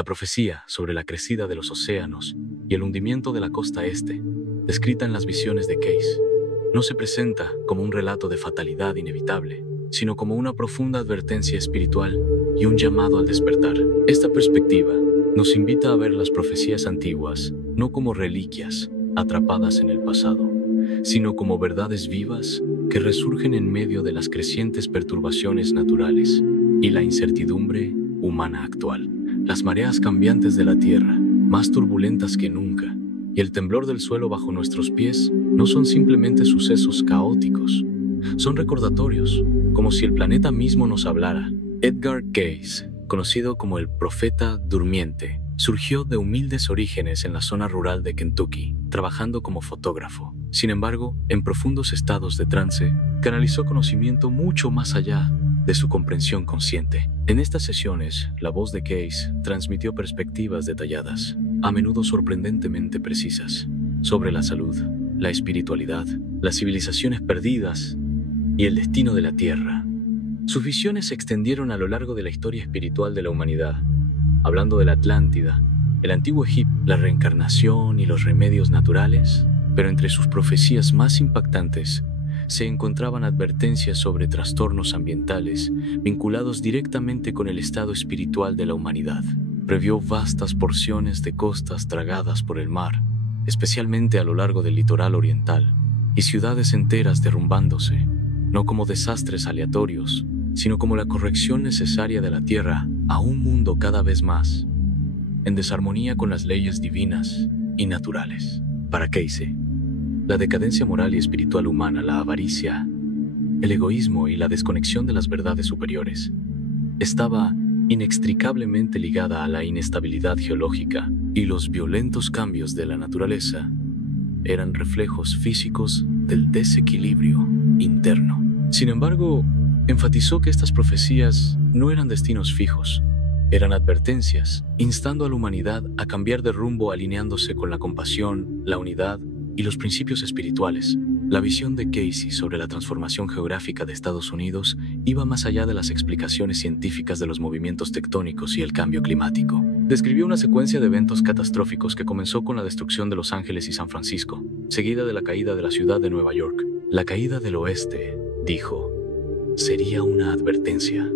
La profecía sobre la crecida de los océanos y el hundimiento de la costa este, descrita en las visiones de Case, no se presenta como un relato de fatalidad inevitable, sino como una profunda advertencia espiritual y un llamado al despertar. Esta perspectiva nos invita a ver las profecías antiguas no como reliquias atrapadas en el pasado, sino como verdades vivas que resurgen en medio de las crecientes perturbaciones naturales y la incertidumbre humana actual. Las mareas cambiantes de la tierra, más turbulentas que nunca, y el temblor del suelo bajo nuestros pies no son simplemente sucesos caóticos, son recordatorios, como si el planeta mismo nos hablara. Edgar Cayce, conocido como el profeta durmiente, surgió de humildes orígenes en la zona rural de Kentucky, trabajando como fotógrafo. Sin embargo, en profundos estados de trance, canalizó conocimiento mucho más allá de su comprensión consciente. En estas sesiones, la voz de Cayce transmitió perspectivas detalladas, a menudo sorprendentemente precisas, sobre la salud, la espiritualidad, las civilizaciones perdidas y el destino de la Tierra. Sus visiones se extendieron a lo largo de la historia espiritual de la humanidad, hablando de la Atlántida, el antiguo Egipto, la reencarnación y los remedios naturales, pero entre sus profecías más impactantes se encontraban advertencias sobre trastornos ambientales vinculados directamente con el estado espiritual de la humanidad. Previó vastas porciones de costas tragadas por el mar, especialmente a lo largo del litoral oriental, y ciudades enteras derrumbándose, no como desastres aleatorios, sino como la corrección necesaria de la Tierra a un mundo cada vez más en desarmonía con las leyes divinas y naturales. Para Cayce, la decadencia moral y espiritual humana, la avaricia, el egoísmo y la desconexión de las verdades superiores estaba inextricablemente ligada a la inestabilidad geológica, y los violentos cambios de la naturaleza eran reflejos físicos del desequilibrio interno. Sin embargo, enfatizó que estas profecías no eran destinos fijos, eran advertencias, instando a la humanidad a cambiar de rumbo alineándose con la compasión, la unidad y los principios espirituales. La visión de Cayce sobre la transformación geográfica de Estados Unidos iba más allá de las explicaciones científicas de los movimientos tectónicos y el cambio climático. Describió una secuencia de eventos catastróficos que comenzó con la destrucción de Los Ángeles y San Francisco, seguida de la caída de la ciudad de Nueva York. La caída del oeste, dijo, sería una advertencia.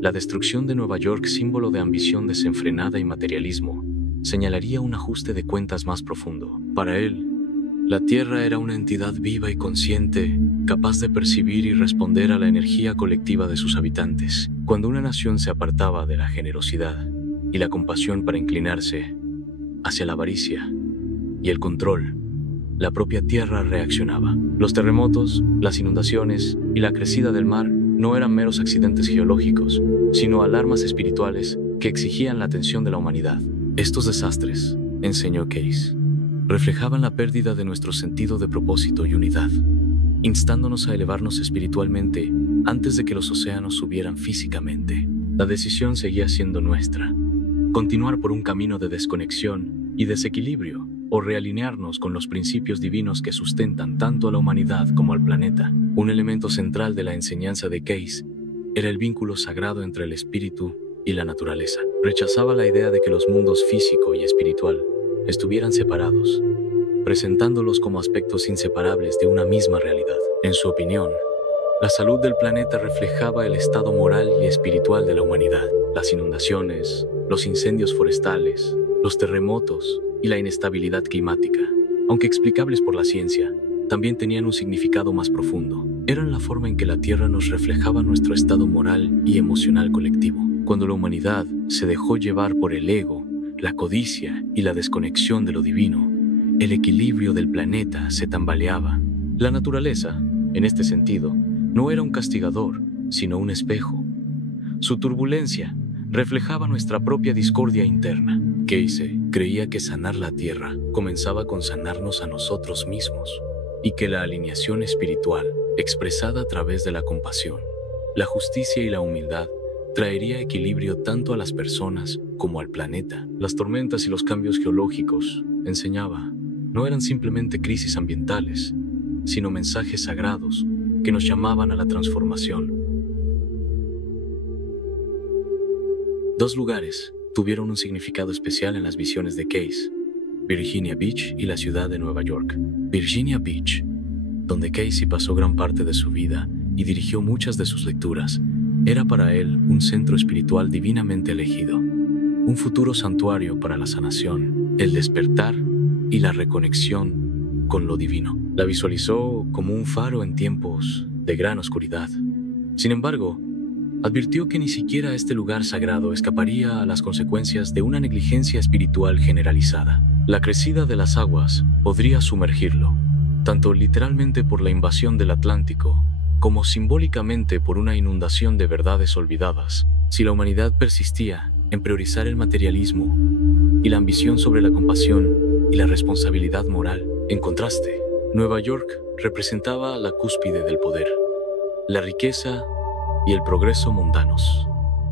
La destrucción de Nueva York, símbolo de ambición desenfrenada y materialismo, señalaría un ajuste de cuentas más profundo. Para él, la Tierra era una entidad viva y consciente, capaz de percibir y responder a la energía colectiva de sus habitantes. Cuando una nación se apartaba de la generosidad y la compasión para inclinarse hacia la avaricia y el control, la propia Tierra reaccionaba. Los terremotos, las inundaciones y la crecida del mar no eran meros accidentes geológicos, sino alarmas espirituales que exigían la atención de la humanidad. Estos desastres, enseñó Cayce, reflejaban la pérdida de nuestro sentido de propósito y unidad, instándonos a elevarnos espiritualmente antes de que los océanos subieran físicamente. La decisión seguía siendo nuestra: continuar por un camino de desconexión y desequilibrio, o realinearnos con los principios divinos que sustentan tanto a la humanidad como al planeta. Un elemento central de la enseñanza de Cayce era el vínculo sagrado entre el espíritu y la naturaleza. Rechazaba la idea de que los mundos físico y espiritual estuvieran separados, presentándolos como aspectos inseparables de una misma realidad. En su opinión, la salud del planeta reflejaba el estado moral y espiritual de la humanidad. Las inundaciones, los incendios forestales, los terremotos y la inestabilidad climática, aunque explicables por la ciencia, también tenían un significado más profundo. Eran la forma en que la Tierra nos reflejaba nuestro estado moral y emocional colectivo. Cuando la humanidad se dejó llevar por el ego, la codicia y la desconexión de lo divino, el equilibrio del planeta se tambaleaba. La naturaleza, en este sentido, no era un castigador, sino un espejo. Su turbulencia reflejaba nuestra propia discordia interna. Cayce creía que sanar la Tierra comenzaba con sanarnos a nosotros mismos, y que la alineación espiritual, expresada a través de la compasión, la justicia y la humildad, traería equilibrio tanto a las personas como al planeta. Las tormentas y los cambios geológicos, enseñaba, no eran simplemente crisis ambientales, sino mensajes sagrados que nos llamaban a la transformación. Dos lugares tuvieron un significado especial en las visiones de Case: Virginia Beach y la ciudad de Nueva York. Virginia Beach, donde Casey pasó gran parte de su vida y dirigió muchas de sus lecturas, era para él un centro espiritual divinamente elegido, un futuro santuario para la sanación, el despertar y la reconexión con lo divino. La visualizó como un faro en tiempos de gran oscuridad. Sin embargo, advirtió que ni siquiera este lugar sagrado escaparía a las consecuencias de una negligencia espiritual generalizada. La crecida de las aguas podría sumergirlo, tanto literalmente por la invasión del Atlántico, como simbólicamente por una inundación de verdades olvidadas, si la humanidad persistía en priorizar el materialismo y la ambición sobre la compasión y la responsabilidad moral. En contraste, Nueva York representaba la cúspide del poder, la riqueza y el progreso mundanos,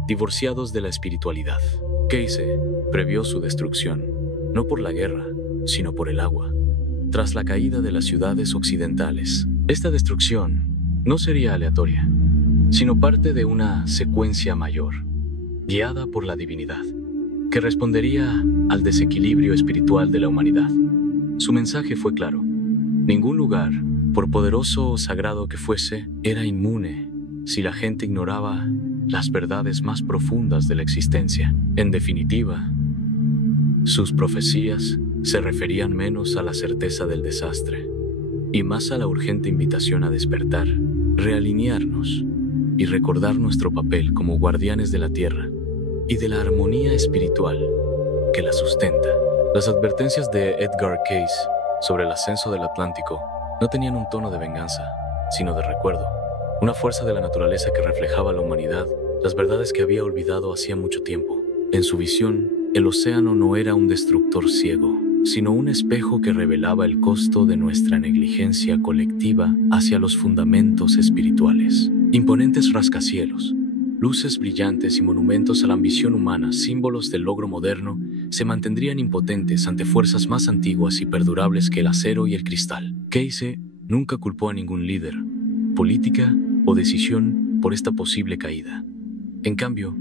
divorciados de la espiritualidad. Casey previó su destrucción, no por la guerra, sino por el agua. Tras la caída de las ciudades occidentales, esta destrucción no sería aleatoria, sino parte de una secuencia mayor, guiada por la divinidad, que respondería al desequilibrio espiritual de la humanidad. Su mensaje fue claro: ningún lugar, por poderoso o sagrado que fuese, era inmune si la gente ignoraba las verdades más profundas de la existencia. En definitiva, sus profecías se referían menos a la certeza del desastre y más a la urgente invitación a despertar, realinearnos y recordar nuestro papel como guardianes de la tierra y de la armonía espiritual que la sustenta. Las advertencias de Edgar Cayce sobre el ascenso del Atlántico no tenían un tono de venganza, sino de recuerdo, una fuerza de la naturaleza que reflejaba a la humanidad las verdades que había olvidado hacía mucho tiempo. En su visión, el océano no era un destructor ciego, sino un espejo que revelaba el costo de nuestra negligencia colectiva hacia los fundamentos espirituales. Imponentes rascacielos, luces brillantes y monumentos a la ambición humana, símbolos del logro moderno, se mantendrían impotentes ante fuerzas más antiguas y perdurables que el acero y el cristal. Casey nunca culpó a ningún líder, política o decisión por esta posible caída. En cambio,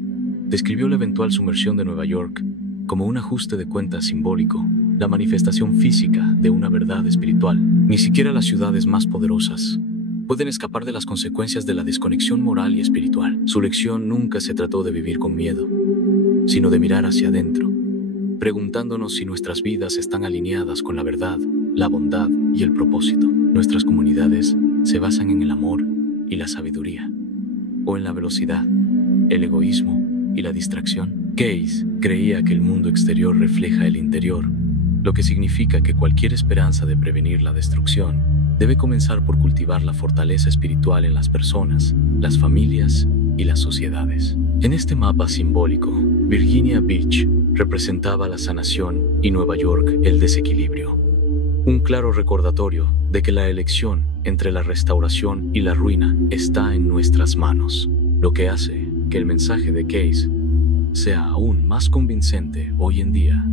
describió la eventual sumersión de Nueva York como un ajuste de cuentas simbólico, la manifestación física de una verdad espiritual. Ni siquiera las ciudades más poderosas pueden escapar de las consecuencias de la desconexión moral y espiritual. Su lección nunca se trató de vivir con miedo, sino de mirar hacia adentro, preguntándonos si nuestras vidas están alineadas con la verdad, la bondad y el propósito. Nuestras comunidades se basan en el amor y la sabiduría, o en la velocidad, el egoísmo y la distracción. Cayce creía que el mundo exterior refleja el interior, lo que significa que cualquier esperanza de prevenir la destrucción debe comenzar por cultivar la fortaleza espiritual en las personas, las familias y las sociedades. En este mapa simbólico, Virginia Beach representaba la sanación y Nueva York el desequilibrio. Un claro recordatorio de que la elección entre la restauración y la ruina está en nuestras manos, lo que hace que el mensaje de Cayce sea aún más convincente hoy en día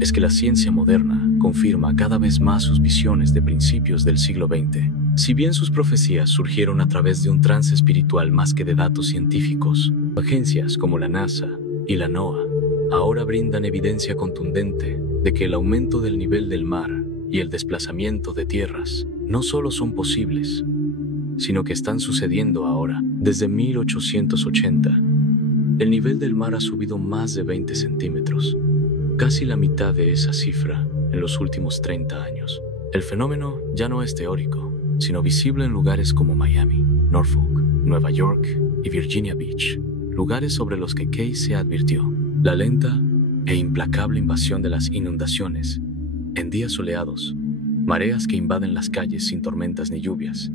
es que la ciencia moderna confirma cada vez más sus visiones de principios del siglo XX. Si bien sus profecías surgieron a través de un trance espiritual más que de datos científicos, agencias como la NASA y la NOAA ahora brindan evidencia contundente de que el aumento del nivel del mar y el desplazamiento de tierras no solo son posibles, sino que están sucediendo ahora. Desde 1880, el nivel del mar ha subido más de 20 centímetros, casi la mitad de esa cifra en los últimos 30 años. El fenómeno ya no es teórico, sino visible en lugares como Miami, Norfolk, Nueva York y Virginia Beach, lugares sobre los que Cayce advirtió. La lenta e implacable invasión de las inundaciones en días soleados, mareas que invaden las calles sin tormentas ni lluvias,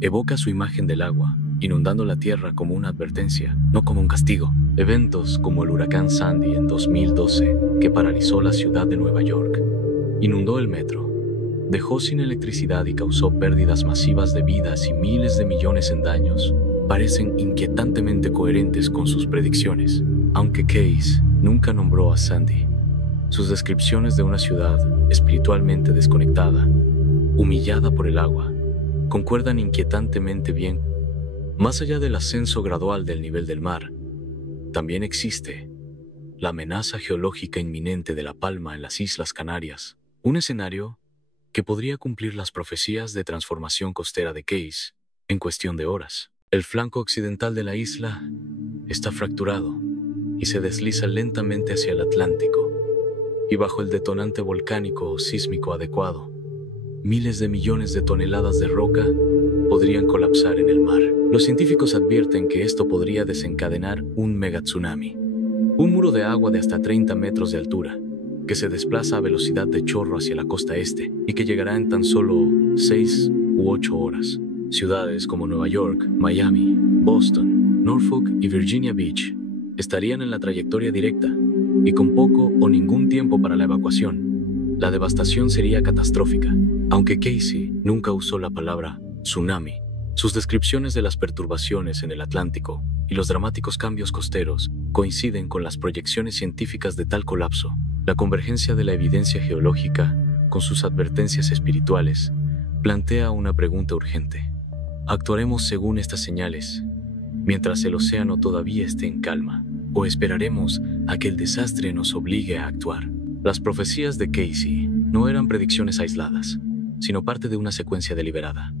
evoca su imagen del agua, inundando la tierra como una advertencia, no como un castigo. Eventos como el huracán Sandy en 2012, que paralizó la ciudad de Nueva York, inundó el metro, dejó sin electricidad y causó pérdidas masivas de vidas y miles de millones en daños, parecen inquietantemente coherentes con sus predicciones. Aunque Cayce nunca nombró a Sandy, sus descripciones de una ciudad espiritualmente desconectada, humillada por el agua, concuerdan inquietantemente bien. Más allá del ascenso gradual del nivel del mar, también existe la amenaza geológica inminente de La Palma en las Islas Canarias, un escenario que podría cumplir las profecías de transformación costera de Case en cuestión de horas. El flanco occidental de la isla está fracturado y se desliza lentamente hacia el Atlántico, y bajo el detonante volcánico o sísmico adecuado, miles de millones de toneladas de roca podrían colapsar en el mar. Los científicos advierten que esto podría desencadenar un megatsunami, un muro de agua de hasta 30 metros de altura, que se desplaza a velocidad de chorro hacia la costa este y que llegará en tan solo 6 u 8 horas. Ciudades como Nueva York, Miami, Boston, Norfolk y Virginia Beach estarían en la trayectoria directa y con poco o ningún tiempo para la evacuación. La devastación sería catastrófica. Aunque Casey nunca usó la palabra tsunami, sus descripciones de las perturbaciones en el Atlántico y los dramáticos cambios costeros coinciden con las proyecciones científicas de tal colapso. La convergencia de la evidencia geológica con sus advertencias espirituales plantea una pregunta urgente. ¿Actuaremos según estas señales mientras el océano todavía esté en calma, o esperaremos a que el desastre nos obligue a actuar? Las profecías de Casey no eran predicciones aisladas, sino parte de una secuencia deliberada,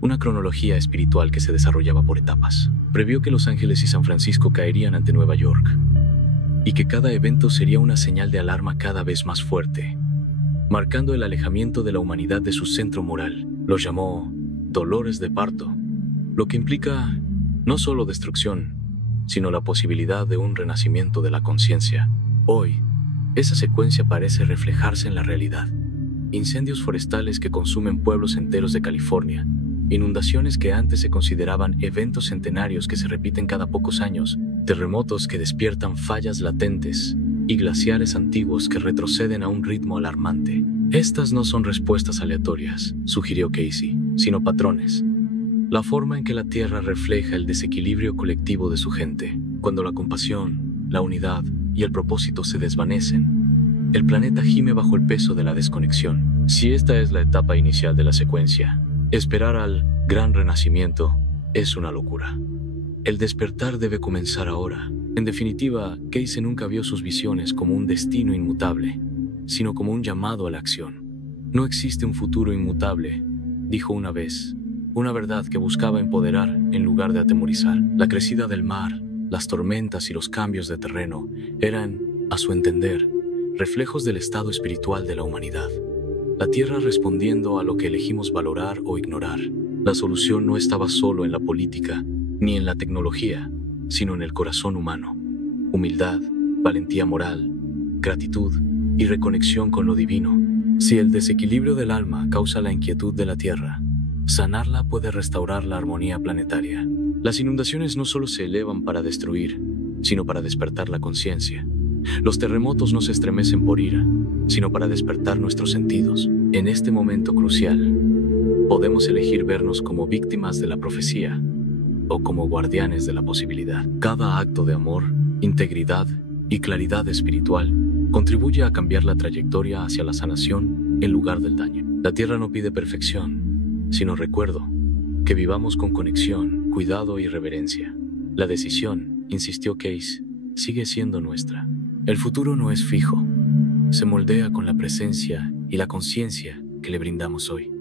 una cronología espiritual que se desarrollaba por etapas. Previó que Los Ángeles y San Francisco caerían ante Nueva York, y que cada evento sería una señal de alarma cada vez más fuerte, marcando el alejamiento de la humanidad de su centro moral. Los llamó dolores de parto, lo que implica no solo destrucción, sino la posibilidad de un renacimiento de la conciencia. Hoy, esa secuencia parece reflejarse en la realidad. Incendios forestales que consumen pueblos enteros de California, inundaciones que antes se consideraban eventos centenarios que se repiten cada pocos años, terremotos que despiertan fallas latentes y glaciares antiguos que retroceden a un ritmo alarmante. Estas no son respuestas aleatorias, sugirió Casey, sino patrones. La forma en que la Tierra refleja el desequilibrio colectivo de su gente. Cuando la compasión, la unidad y el propósito se desvanecen, el planeta gime bajo el peso de la desconexión. Si esta es la etapa inicial de la secuencia, esperar al gran renacimiento es una locura. El despertar debe comenzar ahora. En definitiva, Casey nunca vio sus visiones como un destino inmutable, sino como un llamado a la acción. No existe un futuro inmutable, dijo una vez, una verdad que buscaba empoderar en lugar de atemorizar. La crecida del mar, las tormentas y los cambios de terreno eran, a su entender, reflejos del estado espiritual de la humanidad. La Tierra respondiendo a lo que elegimos valorar o ignorar. La solución no estaba solo en la política, ni en la tecnología, sino en el corazón humano. Humildad, valentía moral, gratitud y reconexión con lo divino. Si el desequilibrio del alma causa la inquietud de la Tierra, sanarla puede restaurar la armonía planetaria. Las inundaciones no solo se elevan para destruir, sino para despertar la conciencia. Los terremotos no se estremecen por ira, sino para despertar nuestros sentidos. En este momento crucial, podemos elegir vernos como víctimas de la profecía o como guardianes de la posibilidad. Cada acto de amor, integridad y claridad espiritual contribuye a cambiar la trayectoria hacia la sanación en lugar del daño. La Tierra no pide perfección, sino recuerdo, que vivamos con conexión, cuidado y reverencia. La decisión, insistió Case, sigue siendo nuestra. El futuro no es fijo, se moldea con la presencia y la conciencia que le brindamos hoy.